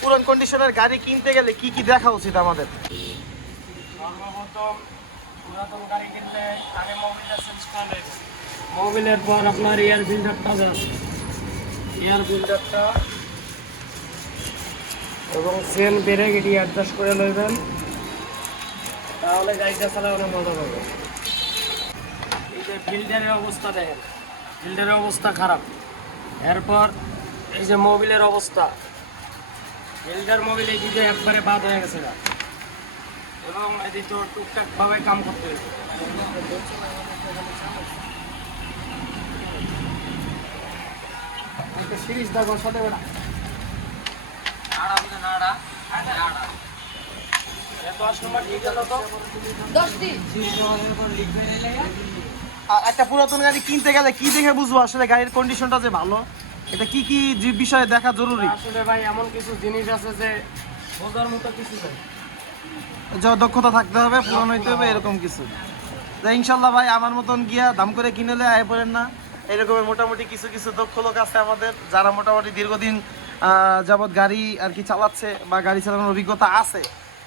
পুরান কন্ডিশনের গাড়ি কিনতে গেলে কি কি দেখা উচিত আমাদের? সর্বপ্রথম পুরাতন গাড়ি কিনলে আগে মোবিলটা চেঞ্জ করলে মোবিলের পর আপনার এয়ার ফিল্টারটা আছে। এয়ার ফিল্টারটা এবং সেন ব্রেক এটি অ্যাডজাস্ট করে লইবেন তাহলে গাড়িটা চালায় অনেক মজা পাবে। এই যে ফিল্টারের অবস্থা দেখেন। ফিল্টারের অবস্থা খারাপ। এরপর এই যে মোবিলের অবস্থা। ফিল্টার মোবিল এই দিকে একবারে বাদ হয়ে গেছে এবং এটি তো টুকটাক ভাবে কাম করতে হবে। সিরিজ দেখো সাথে বেড়া। দশ নম্বর ঠিক আছে তো। দশটি। আর একটা পুরাতন গাড়ি কিনতে গেলে কি দেখে বুঝব? আসলে গাড়ির কন্ডিশনটা যে ভালো। এটা কি কি যে বিষয়ে দেখা জরুরি? আসলে ভাই এমন কিছু জিনিস আছে যে বোঝার মতো কিছু নেই। যা দক্ষতা থাকতে হবে পূরণ হইতে হবে এরকম কিছু। তা ইনশাল্লাহ ভাই আমার মতন গিয়া দাম করে কিনেলে আয় পড়েন না। এরকমের মোটামুটি কিছু কিছু দক্ষ লোক আছে আমাদের যারা মোটামুটি দীর্ঘদিন যাবৎ গাড়ি আর কি চালাচ্ছে বা গাড়ি চালানোর অভিজ্ঞতা আছে।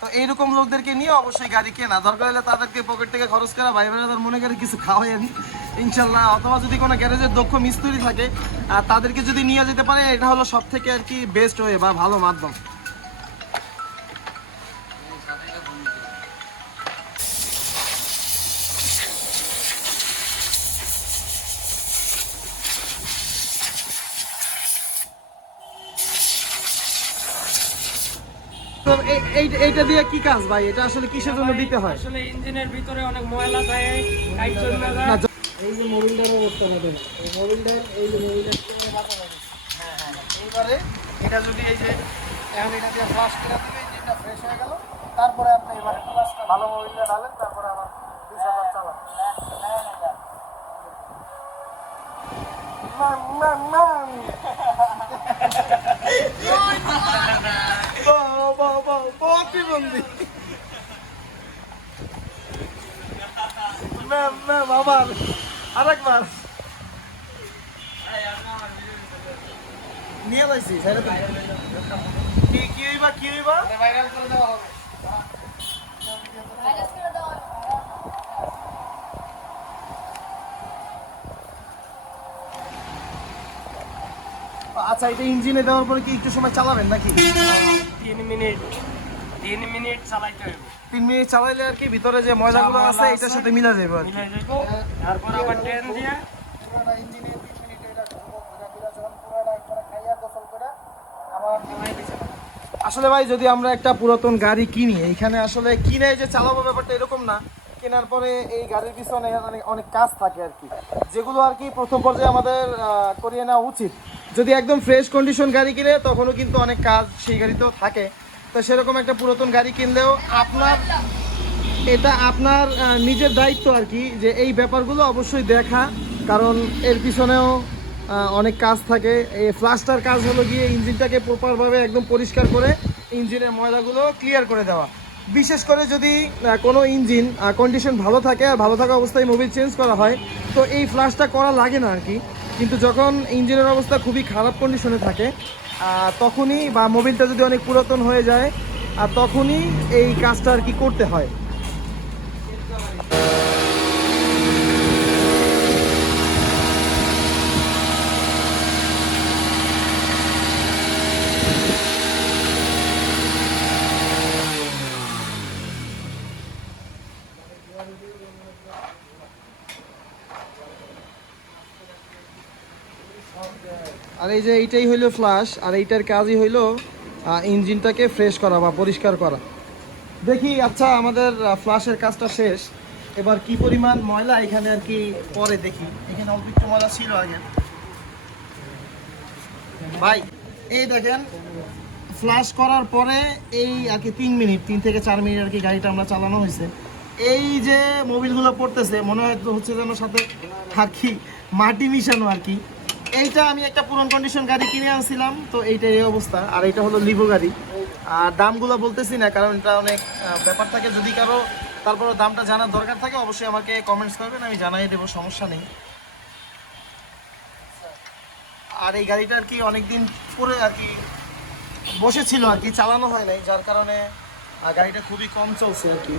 তো এইরকম লোকদেরকে নিয়ে অবশ্যই গাড়ি কেনা। দরকার হলে তাদেরকে পকেট থেকে খরচ করা, ভাই বোনেরা মনে করে কিছু খাওয়াই আনি। ইনশাল্লাহ, অথবা যদি কোনো গ্যারেজের দক্ষ মিস্ত্রি থাকে তাদেরকে যদি নিয়ে যেতে পারে, এটা হলো সব থেকে আর কি বেস্ট হয়ে বা ভালো মাধ্যম। এইটা দিয়ে কি কাজ ভাই? এটা আসলে কিসের জন্য দিতে হয়? আসলে ইঞ্জিনের ভিতরে অনেক ময়লা থাকে না। না, এই যে মোবিলটার অবস্থা দেখেন। এই মোবিলটার এই যে মোবিলটার এইবারে এটা যদি এই যে এখন এটা দিয়ে ফ্লাশ করে দিবে ইঞ্জিনটা ফ্রেশ হয়ে গেল তারপরে আপনি এবারে ভালো মোবিলটা ঢালেন তারপরে আবার দুশো বার চালান। বাহ, বাহ, বাহ, প্রতিবন্ধী। ম্যাম, ম্যাম, আবার আরেকবার নিয়ে লাইছি ছেড়ে দে। কি কি হইবা কি হইবা ভাইরাল করে দেওয়া হবে আচ্ছা এটা ইঞ্জিনে দেওয়ার পরে কি একটু সময় চালাবেন নাকি? তিন মিনিট তিন মিনিট চালাইতে হবে তিন মিনিট চালাইলে আর কি ভিতরে যে ময়লাগুলো আছে এটার সাথে মিলা যাবে আর। তারপর আবার ট্রেন দিয়ে। আসলে ভাই যদি আমরা একটা পুরাতন গাড়ি কিনি এইখানে আসলে কিনে যে চালাবো ব্যাপারটা এরকম না। কেনার পরে এই গাড়ির পিছনে অনেক কাজ থাকে আর কি। যেগুলো আর কি প্রথম পর্যায়ে আমাদের করিয়ে নেওয়া উচিত। যদি একদম ফ্রেশ কন্ডিশন গাড়ি কিনে, তখনও কিন্তু অনেক কাজ সেই গাড়িতেও থাকে। তো সেরকম একটা পুরাতন গাড়ি কিনলেও আপনার, এটা আপনার নিজের দায়িত্ব আর কি, যে এই ব্যাপারগুলো অবশ্যই দেখা। কারণ এর পিছনেও অনেক কাজ থাকে। এই ফ্লাস্টার কাজ হলো গিয়ে ইঞ্জিনটাকে প্রপারভাবে একদম পরিষ্কার করে, ইঞ্জিনের ময়লাগুলো ক্লিয়ার করে দেওয়া। বিশেষ করে যদি কোনো ইঞ্জিন কন্ডিশন ভালো থাকে আর ভালো থাকা অবস্থায় মোবিল চেঞ্জ করা হয়, তো এই ফ্লাশটা করা লাগে না আর কি। কিন্তু যখন ইঞ্জিনের অবস্থা খুবই খারাপ কন্ডিশনে থাকে তখনই বা মোবিলটা যদি অনেক পুরাতন হয়ে যায় আর তখনই এই কাজটা আর কি করতে হয়। আর এই যে এইটাই হইল ফ্লাশ আর এইটার কাজই হইল ইঞ্জিনটাকে ফ্রেশ করা বা পরিষ্কার করা। দেখি আচ্ছা আমাদের ফ্লাশের কাজটা শেষ। এবার কি পরিমাণ ময়লা এখানে আর কি পরে দেখি। এখানে অল্প একটু ময়লা ছিল আগে। ভাই, এই দেখেন ফ্লাশ করার পরে এই আর কি তিন মিনিট, তিন থেকে চার মিনিট আর কি গাড়িটা আমরা চালানো হয়েছে। এই যে মোবিলগুলো পড়তেছে, মনে হয় হচ্ছে যেন সাথে আর কি মাটি মিশানো আর কি। এইটা আমি একটা পুরন কন্ডিশন গাড়ি কিনে আনছিলাম, তো এইটা এই অবস্থা। আর এটা হলো লিভো গাড়ি। আর দামগুলো বলতেছি না, কারণ এটা অনেক ব্যাপার থাকে। যদি কারও তারপরে দামটা জানার দরকার থাকে, অবশ্যই আমাকে কমেন্টস করবেন, আমি জানাই দেবো, সমস্যা নেই। আর এই গাড়িটা আর কি অনেকদিন পরে আর কি বসেছিল আর কি, চালানো হয় নাই, যার কারণে গাড়িটা খুবই কম চলছে আর কি।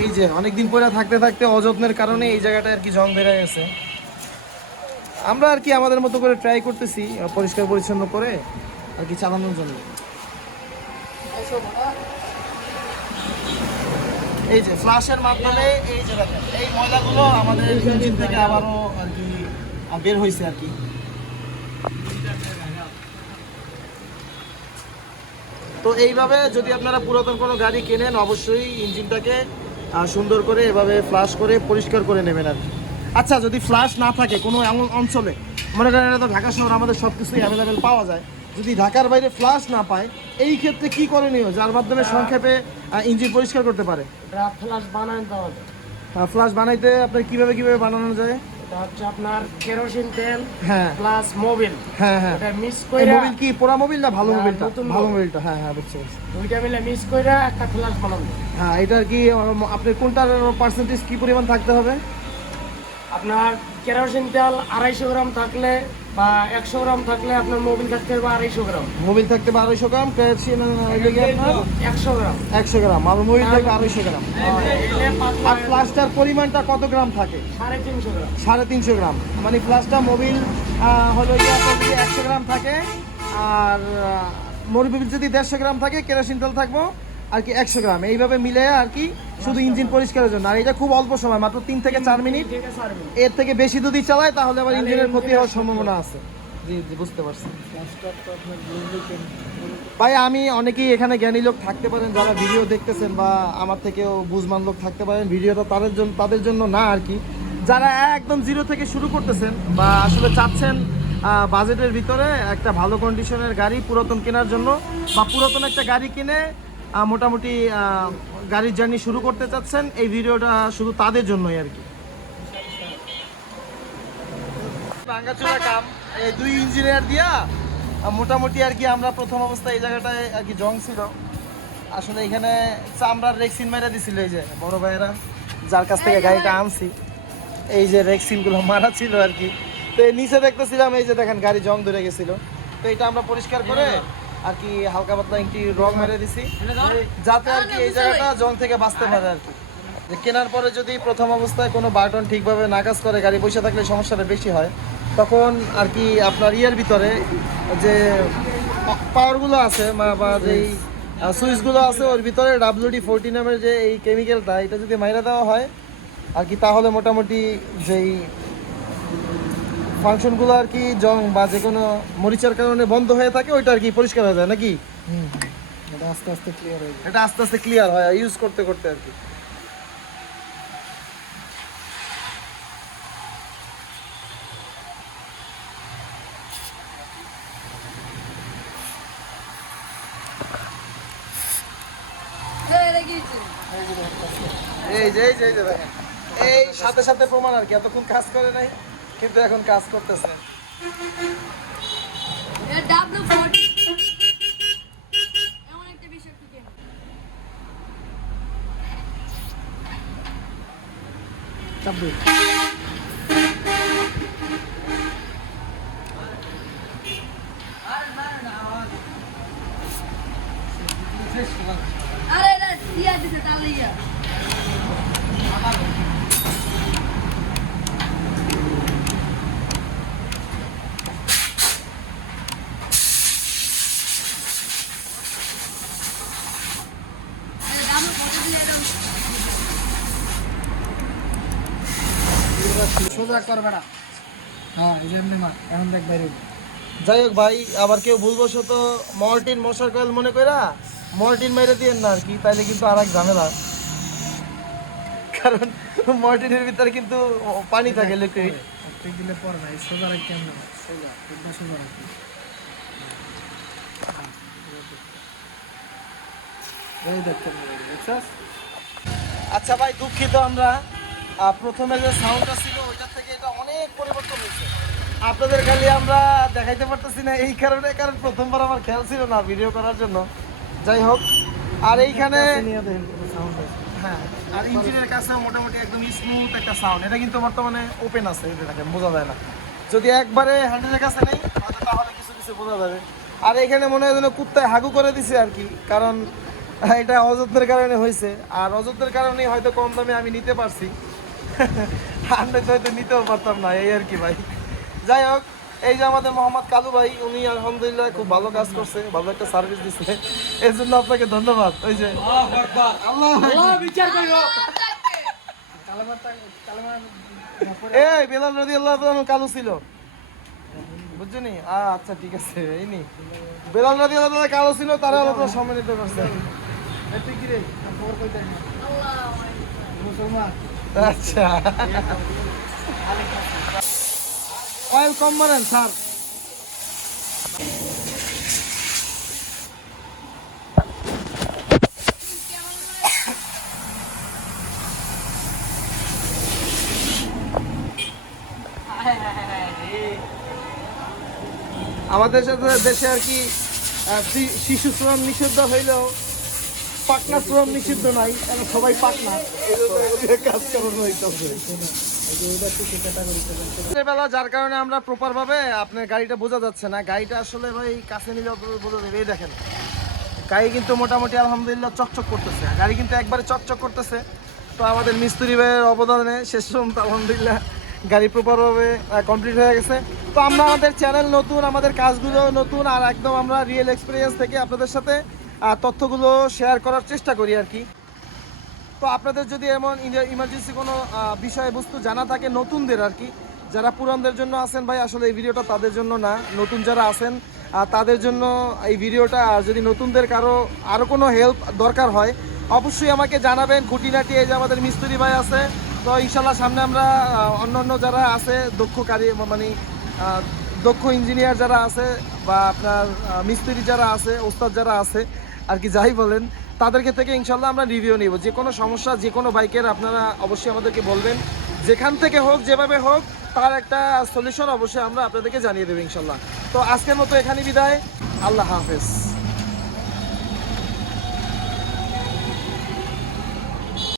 এই যে, অনেকদিন পরে থাকতে থাকতে অযত্নের কারণে এই জায়গাটা আর কি জং বেড়ে গেছে। আমরা আর কি আমাদের মতো করে ট্রাই করতেছি পরিষ্কার পরিচ্ছন্ন করে আর কি চালানোর জন্য। এই যে ফ্লাশের মাধ্যমে এই যে এই ময়লাগুলো আমাদের ইঞ্জিন থেকে আবারও আর কি বের হয়েছে আর কি। তো এইভাবে যদি আপনারা পুরাতন কোনো গাড়ি কেনেন, অবশ্যই ইঞ্জিনটাকে সুন্দর করে এভাবে ফ্লাশ করে পরিষ্কার করে নেবেন আর কি। আচ্ছা যদি ফ্লাশ না থাকে কোনো এমন অঞ্চলে মনে করেন এটা তো ঢাকা শহর আমাদের সব কিছুই অ্যাভেলেবেল পাওয়া যায়। যদি ঢাকার বাইরে ফ্লাশ না পায় এই ক্ষেত্রে কি করণীয় যার মাধ্যমে সংক্ষেপে ইঞ্জিন পরিষ্কার করতে পারে? ফ্লাশ বানায় দেওয়া যায়। ফ্লাশ বানাইতে আপনার কীভাবে কীভাবে বানানো যায়? হচ্ছে আপনার কেরোসিন তেল হ্যাঁ। প্লাস মোবিল হ্যাঁ হ্যাঁ। এটা মিক্স মোবিল কি পোড়া মোবিল না ভালো মোবিলটা ভালো মোবিলটা হ্যাঁ হ্যাঁ বুঝছি। দুইটা মিলে মিক্স করে একটা বানানো হ্যাঁ এটার কি আপনার কোনটার পার্সেন্টেজ কি পরিমাণ থাকতে হবে? আপনার কেরোসিন তেল আড়াইশো গ্রাম থাকলে বা একশো গ্রাম থাকলে আপনার মোবিল থাকতে হবে আড়াইশো গ্রাম। মোবিল থাকতে বারোশো গ্রাম কেরোসিন একশো গ্রাম। একশো গ্রাম আর মোবিল থাকবে আড়াইশো গ্রাম। আর পাতলা ফ্লাশটার পরিমাণটা কত গ্রাম থাকে? সাড়ে তিনশো গ্রাম। সাড়ে তিনশো গ্রাম। মানে ফ্লাশটা মোবিল হলো গিয়ে একশো গ্রাম থাকে আর মোবিল যদি দেড়শো গ্রাম থাকে কেরোসিন তেল থাকব আর কি একশো গ্রাম। এইভাবে মিলে আর কি শুধু ইঞ্জিন পরিষ্কারের জন্য। আর এটা খুব অল্প সময়, মাত্র তিন থেকে চার মিনিট। এর থেকে বেশি যদি চালায়, তাহলে আবার ইঞ্জিনের ক্ষতি হওয়ার সম্ভাবনা আছে। বুঝতে পারছি। ভাই, আমি অনেকেই এখানে জ্ঞানী লোক থাকতে পারেন, যারা ভিডিও দেখতেছেন বা আমার থেকেও বুঝমান লোক থাকতে পারেন, ভিডিওটা তাদের জন্য তাদের জন্য না আর কি। যারা একদম জিরো থেকে শুরু করতেছেন বা আসলে চাচ্ছেন বাজেটের ভিতরে একটা ভালো কন্ডিশনের গাড়ি পুরাতন কেনার জন্য বা পুরাতন একটা গাড়ি কিনে মোটামুটি গাড়ির জার্নি শুরু করতে চাচ্ছেন। এই ভিডিওটা শুধু তাদের জন্যই আর কি। ভাঙ্গাচোরা কাম এই দুই ইঞ্জিনিয়ার দিয়া মোটামুটি আর কি আমরা প্রথম অবস্থায় এই জায়গাটায় আর কি জং ছিল। আসলে এখানে চামড়ার রেক্সিন মেরে দিছিল এই যে বড় ভাইয়েরা যার কাছ থেকে গাড়িটা আনছি। এই যে রেক্সিনগুলো মারা ছিল আর কি। তো নিচে দেখতেছিলাম এই যে দেখেন গাড়ি জং ধরে গেছিল। তো এটা আমরা পরিষ্কার করে আর কি হালকা পাতলা একটি রং মেরে দিছি। যাতে আর কি এই জায়গাটা জং থেকে বাঁচতে পারে আর কি। কেনার পরে যদি প্রথম অবস্থায় কোনো বাটন ঠিকভাবে না কাজ করে গাড়ি বসে থাকলে সমস্যাটা বেশি হয় তখন আর কি আপনার ইয়ের ভিতরে যে পাওয়ারগুলো আছে বা- যেই সুইচগুলো আছে ওর ভিতরে ডাব্লিউডি ফোরটি নামের যে এই কেমিক্যালটা এটা যদি মাইরা দেওয়া হয় আর কি তাহলে মোটামুটি যেই ফাংশনগুলো আর কি জং বা যে কোনো মরিচার কারণে বন্ধ হয়ে থাকে ওইটা আর কি পরিষ্কার হয়ে যায় নাকি? এটা আস্তে আস্তে ক্লিয়ার হয়ে এটা আস্তে আস্তে ক্লিয়ার হয় ইউজ করতে করতে আর কি। এই যে এই যে এই সাথে সাথে প্রমাণ আর কি এতক্ষণ কাজ করে নাই। কিন্তু এখন কাজ করতেছে। ডাব্লিউ ফোর্টি এমন একটা বিষয় কি কেন চাব্বিশ আরে এটা দিয়া দিছে তার লিগা আরে ডাব্লিউ ফোর্টি দিলে এটা করবে না হ্যাঁ এই এমনি এখন দেখ বাইরে যাই হোক ভাই আবার কেউ ভুলবশত মল্টিন মশার কয়েল মনে কইরা মল্টিন মেরে দিয়েন না আর কি তাইলে কিন্তু আর এক ঝামেলা। কারণ মল্টিনের ভিতরে কিন্তু পানি থাকে লিকুইড দিলে পর ভাই সোজা কেমন সোজা একদম সোজা আচ্ছা ভাই দুঃখিত আমরা। প্রথমে যে সাউন্ডটা ছিল ওইটা থেকে এটা অনেক পরিবর্তন হয়েছে আপনাদের খালি আমরা দেখাইতে পারতেছি না এই কারণে কারণ প্রথমবার আমার খেয়াল ছিল না ভিডিও করার জন্য। যাই হোক আর এইখানে হ্যাঁ আর ইঞ্জিনের কাছে মোটামুটি একদম স্মুথ একটা সাউন্ড এটা কিন্তু বর্তমানে ওপেন আছে এটা দেখেন বোঝা যায় না। যদি একবারে হ্যান্ডেলের কাছে নেই তাহলে কিছু কিছু বোঝা যাবে। আর এখানে মনে হয় যেন কুত্তায় হাগু করে দিছে আর কি কারণ এটা অযত্নের কারণে হয়েছে। আর অযত্নের কারণে হয়তো কম দামে আমি নিতে পারছি। আর হয়তো নিতেও পারতাম না এই আর কি ভাই। যাই হোক এই যে আমাদের মোহাম্মদ কালু ভাই উনি আলহামদুলিল্লাহ খুব ভালো কাজ করছে ভালো একটা সার্ভিস দিচ্ছে এর জন্য আপনাকে ধন্যবাদ। ওই যে আল্লাহ বিচার এই বেলাল রদি আল্লাহ কালু ছিল। বুঝছেনি? আচ্ছা ঠিক আছে এই নি। বেলাল রদি আল্লাহ কালো ছিল তারা আল্লাহ তাআলা সম্মানিত করছে এই তুই কি রে? খবর কই জানি মুসলমান আচ্ছা অয়েল কম মারেন, স্যার। আমাদের সাথে দেশে আর কি শিশু শ্রম নিষিদ্ধ হইলেও পাকনা শ্রম নিষিদ্ধ নাই কারণ সবাই এগুলো কাজ করানো হইতেছে। দিনের যার কারণে আমরা আপনার গাড়িটা বোঝা যাচ্ছে না। গাড়িটা আসলে ভাই কাছে বোঝা গাড়ি কিন্তু মোটামুটি আলহামদুলিল্লাহ চকচক করতেছে। গাড়ি কিন্তু একবারে চকচক করতেছে। তো আমাদের মিস্ত্রি ভাইয়ের অবদানে শেষ আলহামদুলিল্লাহ গাড়ি প্রপারভাবে কমপ্লিট হয়ে গেছে। তো আমরা আমাদের চ্যানেল নতুন, আমাদের কাজগুলো নতুন, আর একদম আমরা রিয়েল এক্সপিরিয়েন্স থেকে আপনাদের সাথে তথ্যগুলো শেয়ার করার চেষ্টা করি আর কি। তো আপনাদের যদি এমন ইমার্জেন্সি কোনো বিষয়বস্তু জানা থাকে নতুনদের আর কি, যারা পুরানদের জন্য আছেন ভাই, আসলে এই ভিডিওটা তাদের জন্য না, নতুন যারা আছেন তাদের জন্য এই ভিডিওটা, আর যদি নতুনদের কারও আরও কোনো হেল্প দরকার হয়, অবশ্যই আমাকে জানাবেন। খুঁটিনাটি এই যে আমাদের মিস্ত্রি ভাই আছে, তো ইনশাল্লাহ সামনে আমরা অন্য অন্য যারা আছে, দক্ষ কারি মানে দক্ষ ইঞ্জিনিয়ার যারা আছে, বা আপনার মিস্ত্রি যারা আছে, ওস্তাদ যারা আছে, আর কি যাই বলেন তাদেরকে থেকে ইনশাল্লাহ আমরা রিভিউ নিব। যে কোনো সমস্যা, যে কোনো বাইকের আপনারা অবশ্যই আমাদেরকে বলবেন। যেখান থেকে হোক, যেভাবে হোক, তার একটা সলিউশন অবশ্যই আমরা আপনাদেরকে জানিয়ে দেবো ইনশাল্লাহ তো আজকের মতো এখানে বিদায়। আল্লাহ হাফেজ।